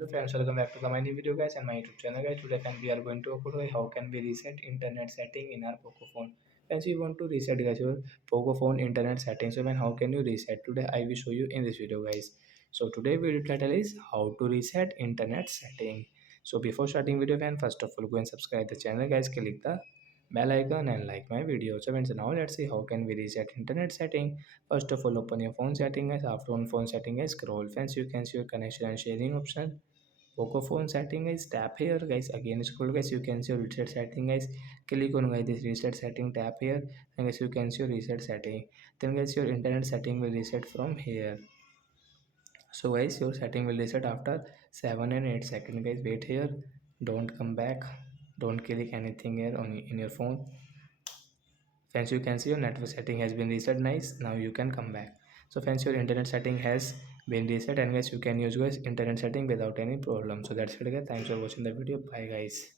Hello friends, welcome back to my new video guys and my YouTube channel guys. Today friends, we are going to talk about how can we reset internet setting in our Poco phone. Friends, we want to reset guys your Poco phone internet settings. So man, how can you reset? Today I will show you in this video guys. So today video title is how to reset internet setting. So before starting video fan, first of all go and subscribe the channel guys. Click the bell icon and like my video. So friends, now let's see how can we reset internet setting. First of all, open your phone setting guys. After on phone setting guys, scroll. Friends, you can see your connection and sharing option. Poco phone setting guys, tap here guys, again scroll guys, you can see your reset setting guys. Click on guys this reset setting, tap here, and guys you can see your reset setting. Then guys your internet setting will reset from here. So guys your setting will reset after 7 and 8 seconds guys. Wait here, don't come back, don't click anything here on in your phone. Friends, you can see your network setting has been reset. Nice, now you can come back. So friends, your internet setting has been reset, and guys you can use guys internet setting without any problem. So that's it guys, thanks for watching the video. Bye guys.